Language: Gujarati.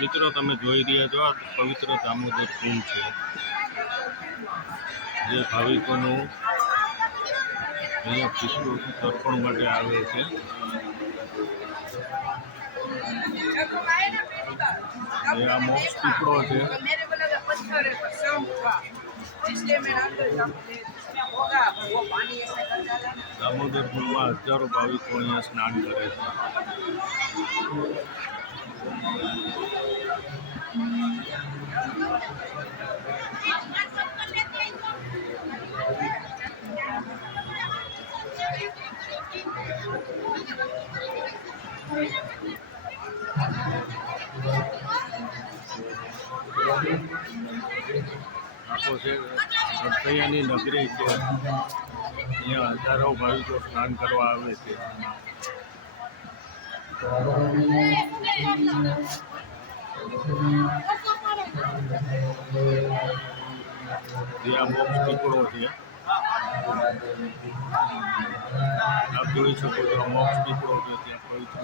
મિત્રો તમે જોઈ રહ્યા છો આ પવિત્ર દામોદર કુંડ છે જે ભાવિકોનું અહીંયા પિતૃ તર્પણ માટે આવે છે। આ મોક્ષ પીપળો છે। દામોદર કુંડમાં હજારો ભાવિકો અહીંયા સ્નાન કરે છે। આખો છે રતૈયાની નગરી છે। અહીંયા હજારો ભાવિકો સ્નાન કરવા આવે છે। ત્યાં મોક્ષ પીપળો છે। આપ જોઈ શકો છો મોક્ષ પીપળો છે ત્યાં પવિત્ર।